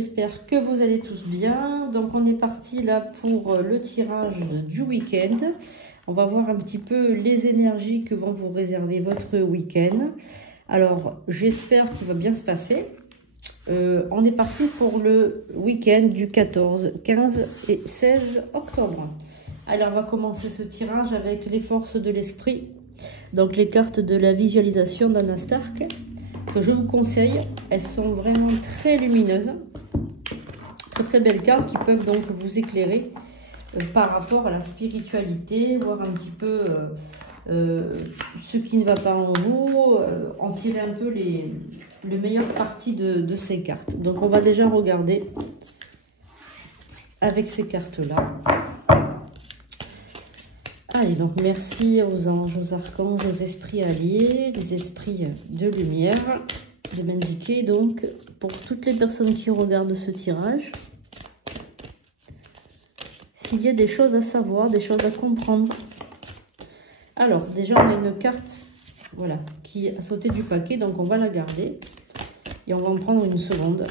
j'espère que vous allez tous bien. Donc on est parti là pour le tirage du week-end. On va voir un petit peu les énergies que vont vous réserver votre week-end. Alors j'espère qu'il va bien se passer. On est parti pour le week-end du 14, 15 et 16 octobre. Alors on va commencer ce tirage avec les forces de l'esprit. Donc les cartes de la visualisation d'Anna Stark, que je vous conseille. Elles sont vraiment très lumineuses. Très très belles cartes qui peuvent donc vous éclairer par rapport à la spiritualité, voir un petit peu ce qui ne va pas en vous, en tirer un peu le meilleur parti de ces cartes. Donc on va déjà regarder avec ces cartes-là. Allez, donc merci aux anges, aux archanges, aux esprits alliés, les esprits de lumière, de m'indiquer donc pour toutes les personnes qui regardent ce tirage, s'il y a des choses à savoir, des choses à comprendre. Alors, déjà on a une carte, voilà, qui a sauté du paquet, donc on va la garder et on va en prendre une seconde.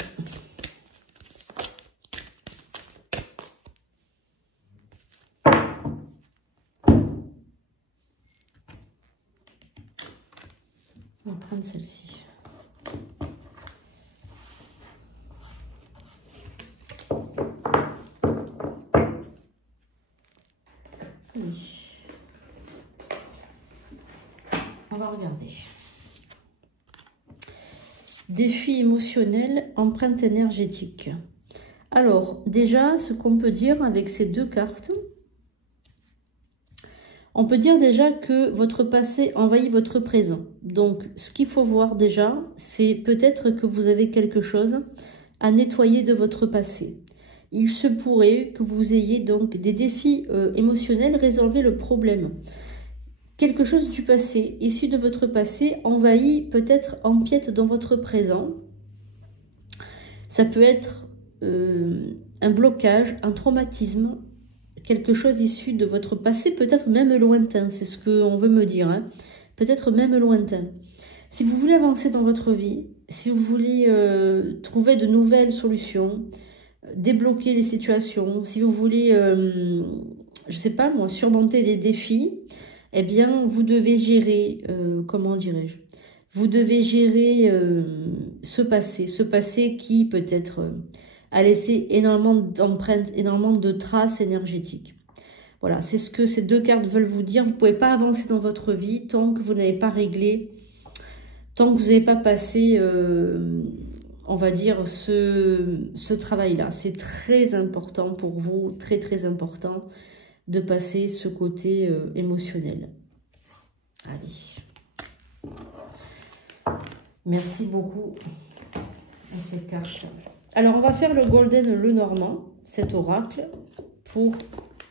On va prendre celle-ci. Oui. On va regarder. Défi émotionnel, empreinte énergétique. Alors, déjà, ce qu'on peut dire avec ces deux cartes, on peut dire déjà que votre passé envahit votre présent. Donc, ce qu'il faut voir déjà, c'est peut-être que vous avez quelque chose à nettoyer de votre passé. Il se pourrait que vous ayez donc des défis émotionnels, résolvez le problème. Quelque chose du passé, issu de votre passé, envahit, peut-être empiète dans votre présent. Ça peut être un blocage, un traumatisme, quelque chose issu de votre passé, peut-être même lointain, c'est ce qu'on veut me dire, hein. Peut-être même lointain. Si vous voulez avancer dans votre vie, si vous voulez trouver de nouvelles solutions, débloquer les situations, si vous voulez, je sais pas moi, surmonter des défis, eh bien, vous devez gérer, comment dirais-je, vous devez gérer ce passé qui peut-être a laissé énormément d'empreintes, énormément de traces énergétiques. Voilà, c'est ce que ces deux cartes veulent vous dire. Vous ne pouvez pas avancer dans votre vie tant que vous n'avez pas réglé, tant que vous n'avez pas passé, on va dire, ce travail-là. C'est très important pour vous, très très important de passer ce côté émotionnel. Allez. Merci beaucoup à ces cartes. Alors, on va faire le Golden Le Normand, cet oracle, pour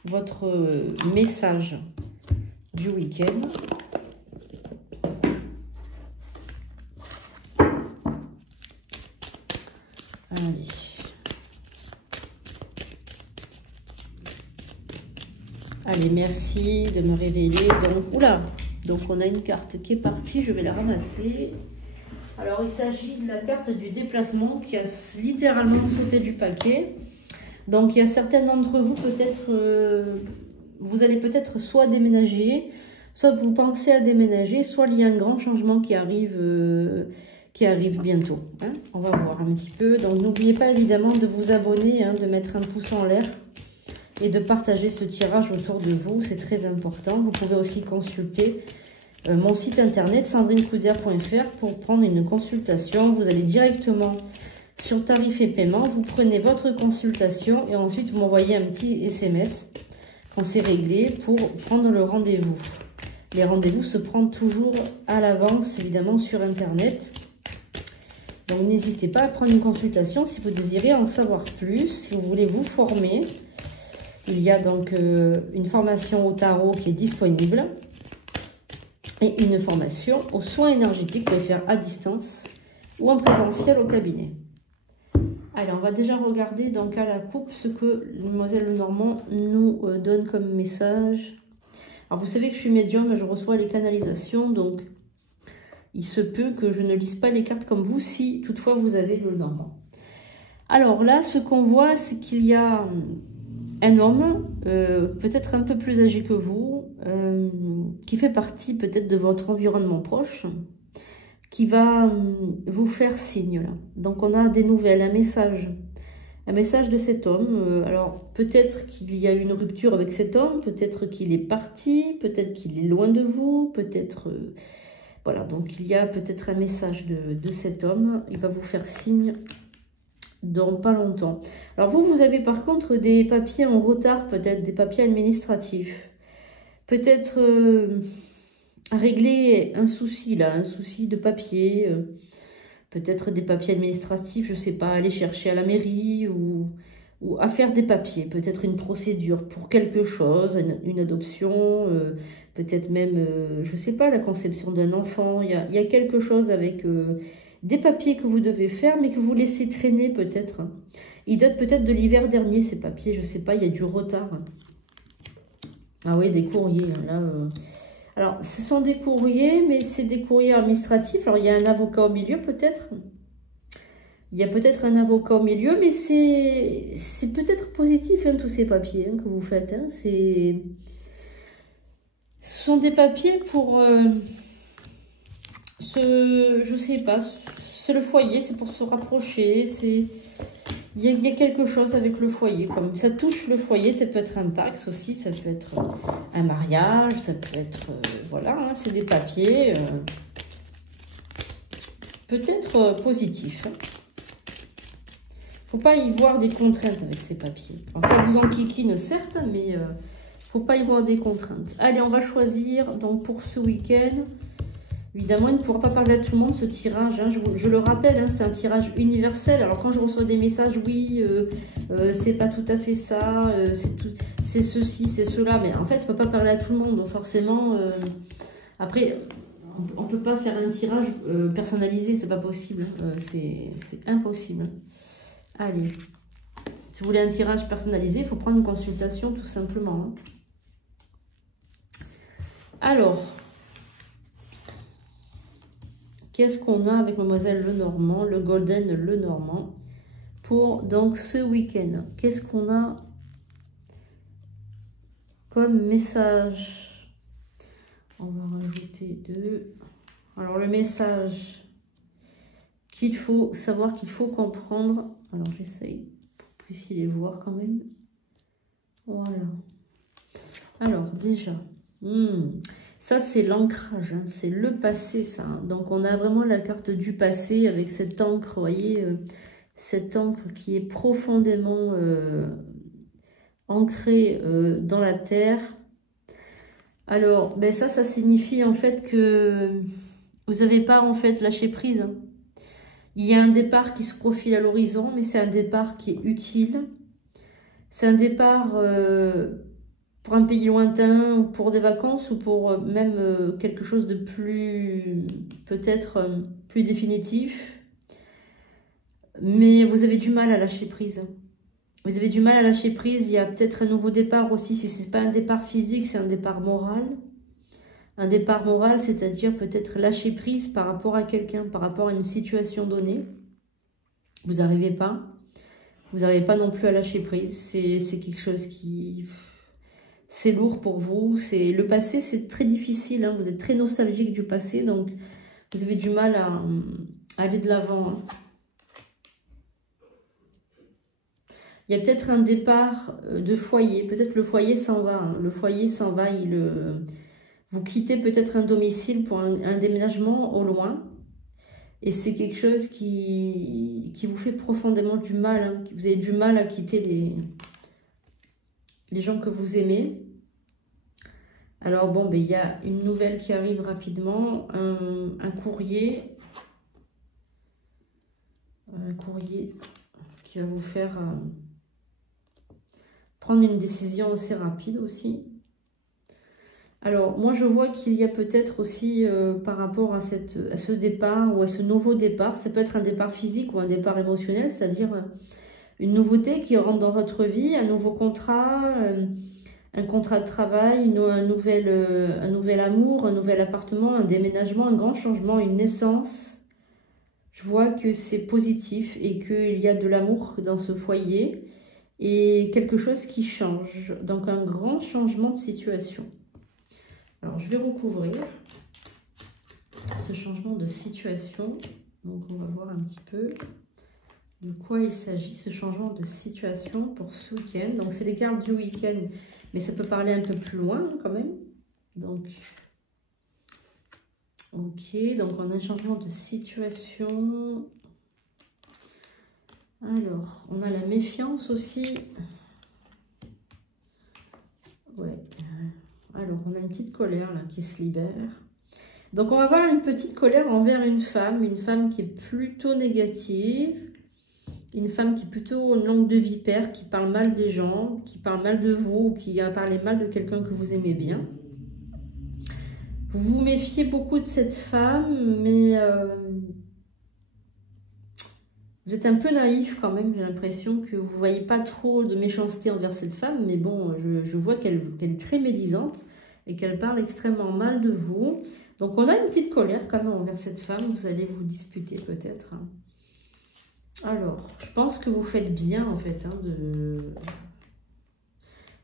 votre message du week-end. Allez. Allez, merci de me révéler. Donc, oula, donc on a une carte qui est partie, je vais la ramasser. Alors, il s'agit de la carte du déplacement qui a littéralement sauté du paquet. Donc, il y a certains d'entre vous, peut-être, vous allez peut-être soit déménager, soit vous pensez à déménager, soit il y a un grand changement qui arrive bientôt. Hein. On va voir un petit peu. Donc, n'oubliez pas évidemment de vous abonner, hein, de mettre un pouce en l'air et de partager ce tirage autour de vous. C'est très important. Vous pouvez aussi consulter mon site internet sandrinecoudert.fr pour prendre une consultation. Vous allez directement sur tarif et paiement, vous prenez votre consultation et ensuite vous m'envoyez un petit SMS quand c'est réglé pour prendre le rendez-vous. Les rendez-vous se prennent toujours à l'avance, évidemment, sur internet. Donc n'hésitez pas à prendre une consultation si vous désirez en savoir plus, si vous voulez vous former. Il y a donc une formation au tarot qui est disponible et une formation aux soins énergétiques que vous pouvez faire à distance ou en présentiel au cabinet. Allez, on va déjà regarder donc à la coupe ce que Mademoiselle Lenormand nous donne comme message. Alors vous savez que je suis médium, je reçois les canalisations, donc il se peut que je ne lise pas les cartes comme vous si toutefois vous avez Lenormand. Alors là, ce qu'on voit, c'est qu'il y a un homme, peut-être un peu plus âgé que vous, qui fait partie peut-être de votre environnement proche, qui va vous faire signe là. Donc on a des nouvelles, un message de cet homme. Alors peut-être qu'il y a une rupture avec cet homme, peut-être qu'il est parti, peut-être qu'il est loin de vous, peut-être... voilà, donc il y a peut-être un message de cet homme. Il va vous faire signe dans pas longtemps. Alors vous avez par contre des papiers en retard, peut-être des papiers administratifs. Peut-être à régler un souci là, un souci de papier. Peut-être des papiers administratifs, je sais pas, aller chercher à la mairie ou à faire des papiers. Peut-être une procédure pour quelque chose, une adoption, peut-être même, je sais pas, la conception d'un enfant. Il y a quelque chose avec des papiers que vous devez faire, mais que vous laissez traîner peut-être. Ils datent peut-être de l'hiver dernier, ces papiers, je sais pas, il y a du retard. Ah oui, des courriers, là... Alors, ce sont des courriers, mais c'est des courriers administratifs. Alors, il y a un avocat au milieu, peut-être. Il y a peut-être un avocat au milieu, mais c'est peut-être positif, hein, tous ces papiers que vous faites. Hein. Ce sont des papiers pour... je sais pas, c'est le foyer, c'est pour se rapprocher, c'est... Il y a quelque chose avec le foyer, comme ça touche le foyer, ça peut être un Pacs aussi, ça peut être un mariage, ça peut être, voilà, hein, c'est des papiers, peut-être positifs. Hein. Faut pas y voir des contraintes avec ces papiers. Alors ça vous enquiquine certes, mais faut pas y voir des contraintes. Allez, on va choisir donc pour ce week-end. Évidemment, il ne pourra pas parler à tout le monde ce tirage. Hein. Je le rappelle, hein, c'est un tirage universel. Alors quand je reçois des messages, oui, c'est pas tout à fait ça, c'est ceci, c'est cela. Mais en fait, ça ne peut pas parler à tout le monde. Donc forcément, après, on ne peut pas faire un tirage personnalisé, c'est pas possible. C'est impossible. Allez, si vous voulez un tirage personnalisé, il faut prendre une consultation tout simplement. Hein. Alors... qu'est-ce qu'on a avec Mademoiselle Lenormand, le Golden Lenormand, pour donc ce week-end? Qu'est-ce qu'on a comme message? On va rajouter 2. Alors, le message qu'il faut savoir, qu'il faut comprendre. Alors, j'essaye pour que vous puissiez les voir quand même. Voilà. Alors, déjà... ça, c'est l'ancrage, hein, c'est le passé, ça. Hein. Donc, on a vraiment la carte du passé avec cette encre, vous voyez, cette encre qui est profondément ancrée dans la terre. Alors, ben ça signifie en fait que vous n'avez pas en fait lâché prise. Hein. Il y a un départ qui se profile à l'horizon, mais c'est un départ qui est utile. C'est un départ... pour un pays lointain, ou pour des vacances, ou pour même quelque chose de plus, peut-être plus définitif. Mais vous avez du mal à lâcher prise. Vous avez du mal à lâcher prise. Il y a peut-être un nouveau départ aussi. Si ce n'est pas un départ physique, c'est un départ moral. Un départ moral, c'est-à-dire peut-être lâcher prise par rapport à quelqu'un, par rapport à une situation donnée. Vous n'arrivez pas. Vous n'arrivez pas non plus à lâcher prise. C'est quelque chose qui... c'est lourd pour vous. Le passé, c'est très difficile. Hein. Vous êtes très nostalgique du passé, donc vous avez du mal à aller de l'avant. Hein. Il y a peut-être un départ de foyer. Peut-être le foyer s'en va. Hein. Le foyer s'en va. Vous quittez peut-être un domicile pour un déménagement au loin. Et c'est quelque chose qui vous fait profondément du mal. Hein. Vous avez du mal à quitter les gens que vous aimez. Alors bon, ben, il y a une nouvelle qui arrive rapidement, un courrier qui va vous faire prendre une décision assez rapide aussi. Alors moi je vois qu'il y a peut-être aussi par rapport à ce départ ou à ce nouveau départ, ça peut être un départ physique ou un départ émotionnel, c'est-à-dire une nouveauté qui rentre dans votre vie, un nouveau contrat, un contrat de travail, un nouvel amour, un nouvel appartement, un déménagement, un grand changement, une naissance. Je vois que c'est positif et qu'il y a de l'amour dans ce foyer et quelque chose qui change. Donc un grand changement de situation. Alors je vais recouvrir ce changement de situation. Donc on va voir un petit peu de quoi il s'agit, ce changement de situation pour ce week-end. Donc c'est les cartes du week-end, mais ça peut parler un peu plus loin quand même. Donc, ok, donc on a un changement de situation. Alors, on a la méfiance aussi. Ouais. Alors, on a une petite colère là qui se libère. Donc, on va avoir une petite colère envers une femme qui est plutôt négative. Une femme qui est plutôt une langue de vipère, qui parle mal des gens, qui parle mal de vous, ou qui a parlé mal de quelqu'un que vous aimez bien. Vous vous méfiez beaucoup de cette femme, mais vous êtes un peu naïf quand même. J'ai l'impression que vous ne voyez pas trop de méchanceté envers cette femme, mais bon, je vois qu'elle est très médisante et qu'elle parle extrêmement mal de vous. Donc on a une petite colère quand même envers cette femme, vous allez vous disputer peut-être. Alors, je pense que vous faites bien en fait.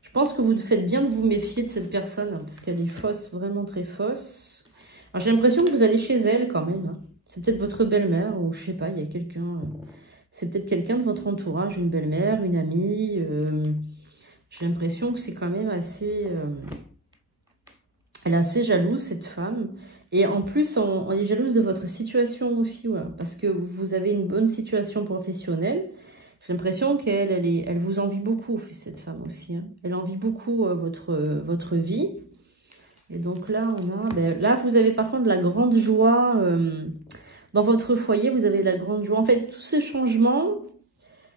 Je pense que vous faites bien de vous méfier de cette personne parce qu'elle est fausse, vraiment très fausse. Alors j'ai l'impression que vous allez chez elle quand même. C'est peut-être votre belle-mère ou je sais pas, il y a quelqu'un. C'est peut-être quelqu'un de votre entourage, une belle-mère, une amie. J'ai l'impression que c'est quand même assez... elle est assez jalouse cette femme. Et en plus, on est jalouse de votre situation aussi, ouais, parce que vous avez une bonne situation professionnelle. J'ai l'impression qu'elle vous envie beaucoup, cette femme aussi. Hein. Elle envie beaucoup votre vie. Et donc là, là, vous avez par contre la grande joie. Dans votre foyer, vous avez la grande joie. En fait, tous ces changements,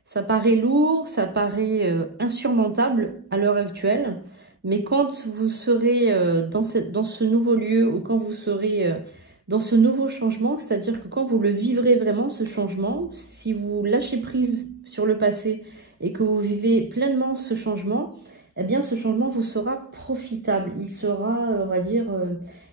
ça paraît lourd, ça paraît insurmontable à l'heure actuelle. Mais quand vous serez dans ce nouveau lieu ou quand vous serez dans ce nouveau changement, c'est-à-dire que quand vous le vivrez vraiment, ce changement, si vous lâchez prise sur le passé et que vous vivez pleinement ce changement, eh bien ce changement vous sera profitable. Il sera, on va dire,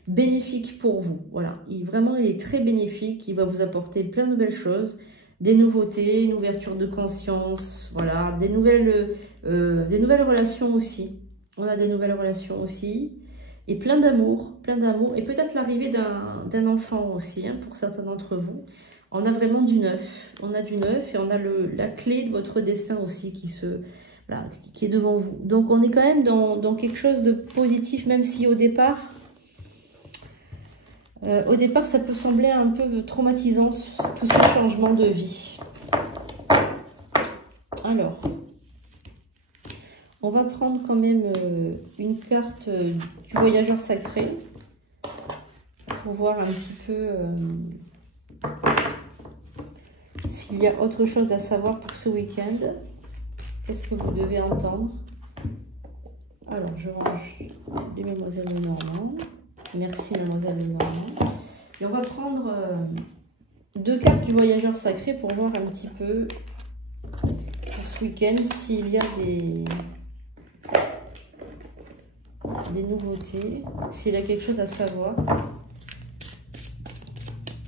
bénéfique pour vous. Voilà, vraiment, il est très bénéfique. Il va vous apporter plein de belles choses. Des nouveautés, une ouverture de conscience, voilà, des nouvelles relations aussi. On a des nouvelles relations aussi. Et plein d'amour. Et peut-être l'arrivée d'un enfant aussi, hein, pour certains d'entre vous. On a vraiment du neuf. On a du neuf et on a la clé de votre destin aussi qui est devant vous. Donc on est quand même dans quelque chose de positif, même si au départ, ça peut sembler un peu traumatisant, tous ces changements de vie. Alors... on va prendre quand même une carte du voyageur sacré pour voir un petit peu s'il y a autre chose à savoir pour ce week-end. Qu'est-ce que vous devez entendre? Alors, je range les Mesdemoiselles Lenormand. Merci, Mademoiselle Lenormand. Et on va prendre deux cartes du voyageur sacré pour voir un petit peu pour ce week-end s'il y a des nouveautés, s'il y a quelque chose à savoir.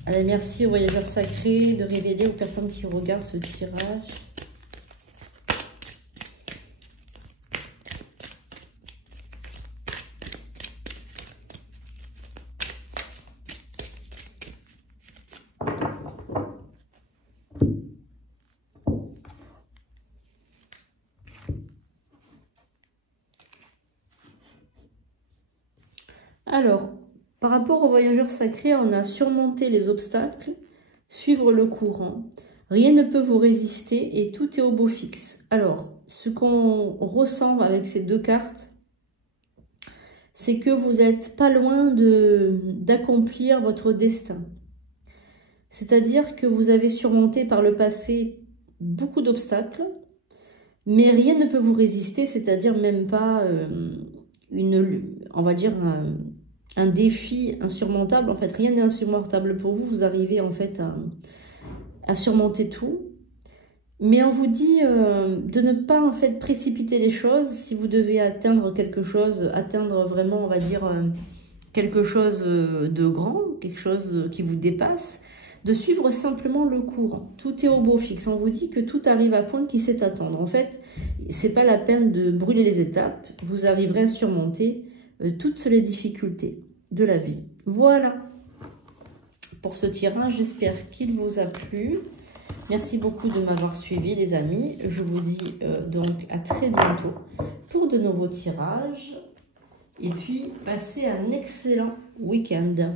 Allez, merci au voyageur sacré de révéler aux personnes qui regardent ce tirage. Alors, par rapport au voyageur sacré, on a surmonté les obstacles, suivre le courant. Rien ne peut vous résister et tout est au beau fixe. Alors, ce qu'on ressent avec ces deux cartes, c'est que vous n'êtes pas loin d'accomplir votre destin. C'est-à-dire que vous avez surmonté par le passé beaucoup d'obstacles, mais rien ne peut vous résister, c'est-à-dire même pas on va dire un défi insurmontable. En fait, rien n'est insurmontable pour vous. Vous arrivez en fait à surmonter tout. Mais on vous dit de ne pas en fait précipiter les choses. Si vous devez atteindre quelque chose, atteindre vraiment, on va dire, quelque chose de grand, quelque chose qui vous dépasse, de suivre simplement le courant. Tout est au beau fixe. On vous dit que tout arrive à point qui sait attendre. En fait, c'est pas la peine de brûler les étapes. Vous arriverez à surmonter toutes les difficultés de la vie. Voilà pour ce tirage. J'espère qu'il vous a plu. Merci beaucoup de m'avoir suivi, les amis. Je vous dis donc à très bientôt pour de nouveaux tirages. Et puis, passez un excellent week-end.